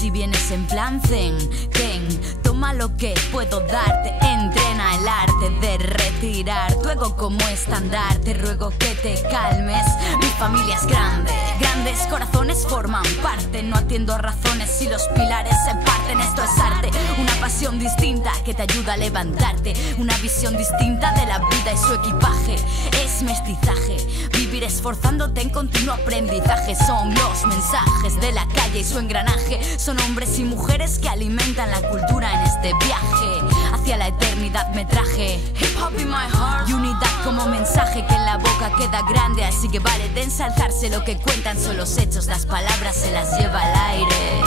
si vienes en plan zen, toma lo que puedo darte. Entrena el arte de retirar tu ego como estandarte. Ruego que te calmes, mi familia es grande. Grandes corazones forman parte. No atiendo a razones si los pilares se parten. Esto es arte, una pasión distinta que te ayuda a levantarte. Una visión distinta de la vida y su equipaje. Es mestizaje, vivir esforzándote en continuo aprendizaje. Son los mensajes de la calle y su engranaje. Son hombres y mujeres que alimentan la cultura en este viaje. Hacia la eternidad me traje hip hop in my heart. Y unidad como mensaje que en la boca queda grande. Así que vale de ensalzarse, lo que cuentan son los hechos. Las palabras se las lleva al aire.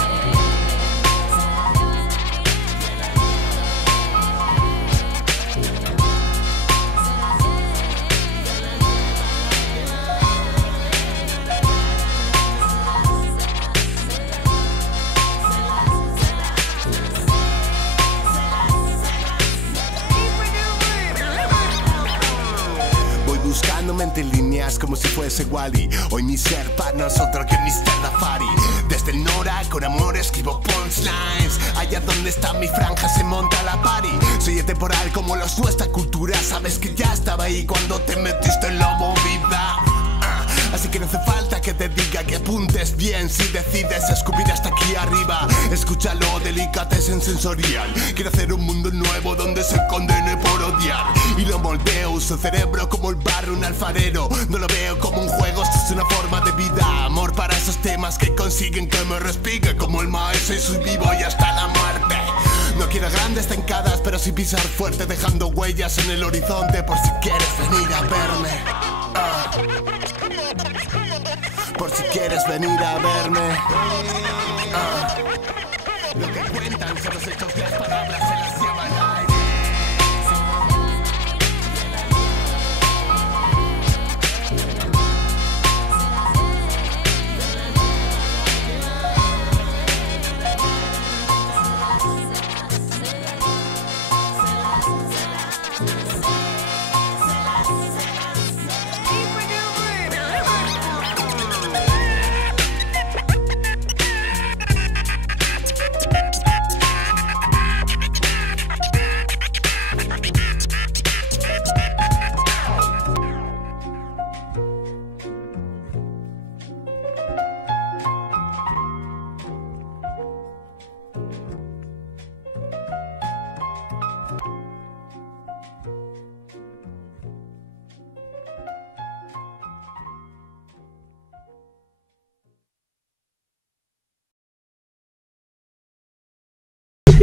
Buscándome entre líneas como si fuese Wally. Hoy mi ser para nosotros que Mr. Rafari. Desde el Nora con amor escribo punchlines. Allá donde está mi franja se monta la party. Soy atemporal como los nuestra cultura. Sabes que ya estaba ahí cuando te metiste en la movida. Así que no hace falta que te diga que apuntes bien si decides escupir hasta aquí arriba. Escúchalo, delicatessen sensorial. Quiero hacer un mundo nuevo donde se condene por odiar. Y lo moldeo, uso cerebro como el barro, un alfarero. No lo veo como un juego, esto es una forma de vida. Amor para esos temas que consiguen que me respigue como el maestro y soy vivo y hasta la muerte. No quiero grandes zancadas, pero sí pisar fuerte, dejando huellas en el horizonte por si quieres venir a verme. Por si quieres venir a verme. Lo que cuentan son los hechos, las palabras se las llevan al aire.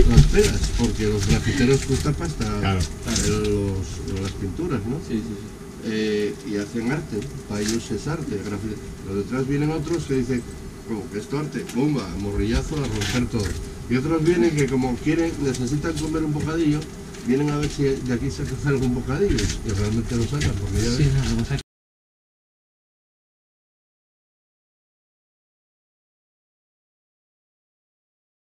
Las pegas, porque los grafiteros cuestan pasta claro. Las pinturas, ¿no? Sí, sí, sí. Y hacen arte, para ellos es arte. Pero detrás vienen otros que dicen, como que esto arte, bomba, morrillazo, a romper todo. Y otros vienen que como quieren, necesitan comer un bocadillo, vienen a ver si de aquí se hace algún bocadillo y realmente lo sacan, porque ya ves. Sí,